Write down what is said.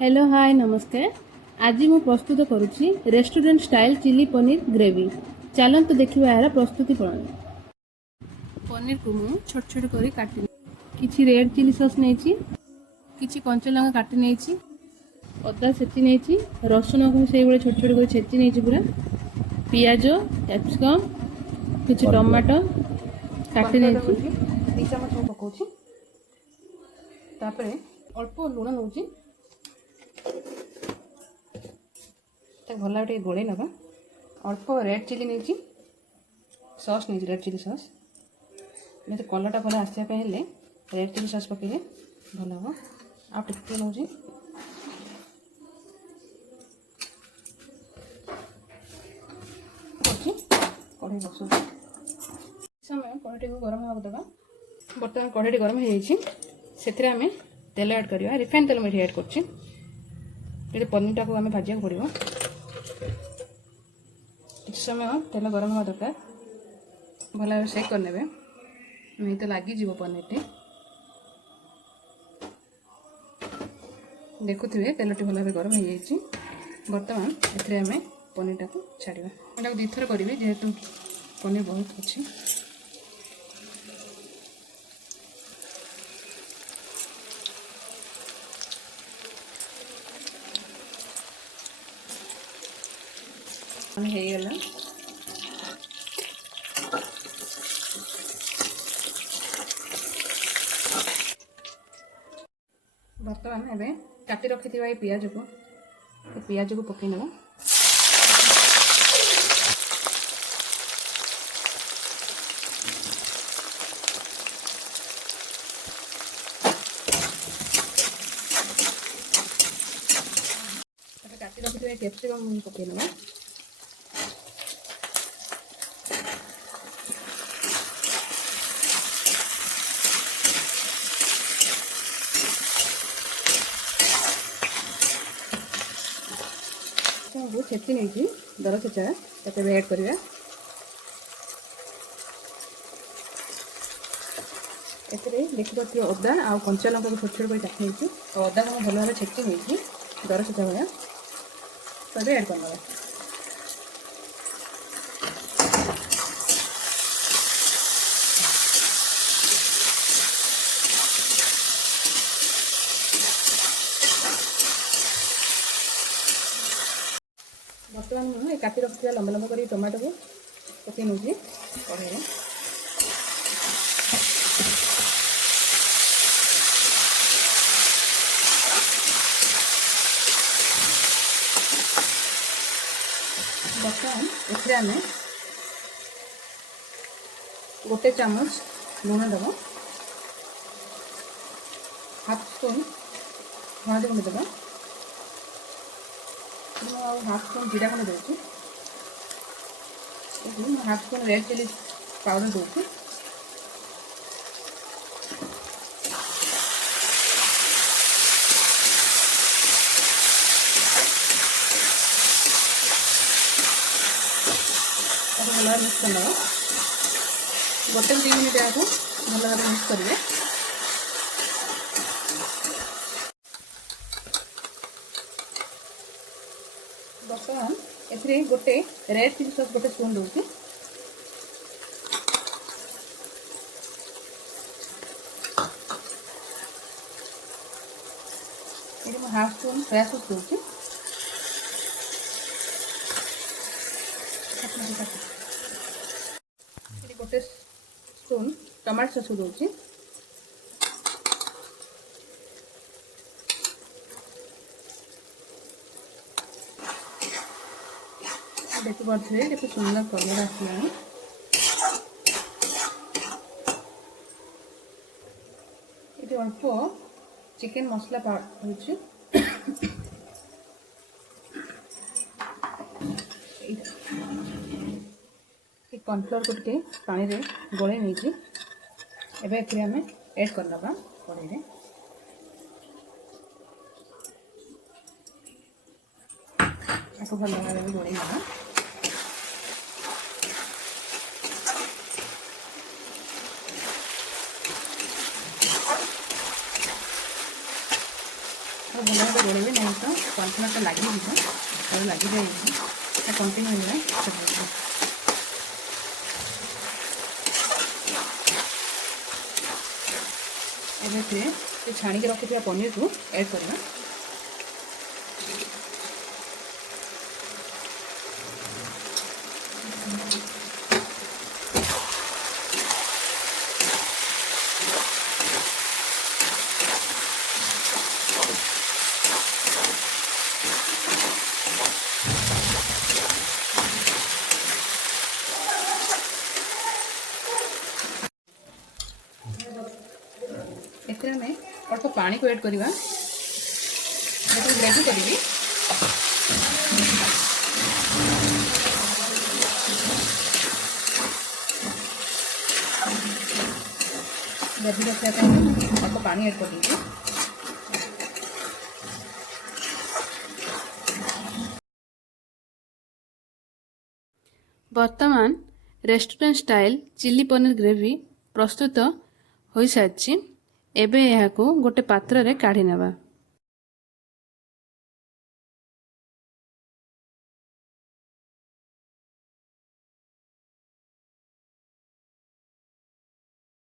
Hello hi नमस्कार। आज मैं प्रस्तुत करुच्ची restaurant style chilli paneer gravy. चलते देखा यार प्रस्तुति प्रणाली। पनीर को मुझे छोट छोट कर काटि किसी रेड चिली सॉस नहीं, किसी कंचा लंका काटि नहीं, अदा छेची नहीं, रसुण को से छोट छोट कर छेची नहीं, पूरा पियाज कैप्सिकम किसी टमाटो काटि नहीं 2 चामच पकाऊँ। अल्प लुण नौ भल टे गोल नवा। अल्प रेड चिली नहीं सॉस नहीं, रेड चिली सॉस नहीं तो कलरटा भल आसवाई रेड चिली सॉस पकड़े भल हम। आटे नौ कढ़ई बस समय कढ़ईटी को गरम हाँ देवा। बर्तमान कढ़ईटी गरम हो आम तेल ऐड करवा। रिफाइन तेल मुझे ऐड कर पनीरटा को आम भाजा पड़ो। किसी समय तेल गरम हवा दरकार भल भाव सेक करने नहीं तो लगिज पनीर। देखुए तेलटी भल भाव गरम हो बर्तमान एम पनीरटा को छाड़ा दी थर करी जेहेतु पनीर बहुत अच्छी। ହେଇଗଲା बर्तमान एवं काटी रखि पियाज को पकई नवा। काटी रखि कैप्सिकम पकई नवा। छेची नहीं दर छेचा ऐड करवा। देखिए अदा आ कंचा लंका को छोट छोट कर काटी अदा को भल भाव छेची नहीं दर छेचा भाया तो ऐड करना। बर्तमान मुझे काटी रखा लंबा लंबा कर टमाटो को पकई नौ कढ़ाई। बर्तमान एथे आम गोटे चामच लुण दबा, हाफ स्पून हलदी गुंड दबा, हाफ स्पून जीरा गुंड दूसरी, half spoon red chilli powder दूसरी, भल भाव मिक्स करना। गोटे 2 मिनिट आपको भल भाव मिक्स करेंगे। बर्तमान ए गोटे रेड चिली सॉस गोटे स्पून दूसरी, ये हाफ स्पून सोया सॉस दूसरी, गोटे स्पून टमाटो सॉस दूसरी, देखी पारे केते सुंदर कलर आसला। ये अल्प चिकेन मसला पाउडर कॉर्नफ्लोर को टे पानी रे गोले नहीं एवं आम ऐड करना कढ़ाई। आपको भल भाव गोल ना ଭଲ ଭାବେ ଗୋଳେଇବେ, ନାହିଁ ତ କର୍ଣ୍ଣଫ୍ଲୋରଟା ଲାଗିଯିବ, ଆଉ ଲାଗିଯାଏ କଣ୍ଟିନ୍ୟୁ ହେଇଗଲା। ଏବେ ସେ ଛାଣିକି ରଖିଥିବା ପନିରକୁ ଆଡ଼୍ କରିବା। ଏଥିରେ ଆମେ ଅଳ୍ପ ପାଣିକୁ ଆଡ଼୍ କରିବା, ଗ୍ରେଭି କରିବି। ଗ୍ରେଭି ରଖିବା ପାଇଁ ଅଳ୍ପ ପାଣି ଆଡ଼୍ କରିଦେଇଛି। ବର୍ତ୍ତମାନ restaurant style chilli paneer gravy ପ୍ରସ୍ତୁତ ହୋଇସାରିଛି। ଏବେ ଏହାକୁ ଗୋଟେ ପାତ୍ରରେ କାଢ଼ି ନେବା।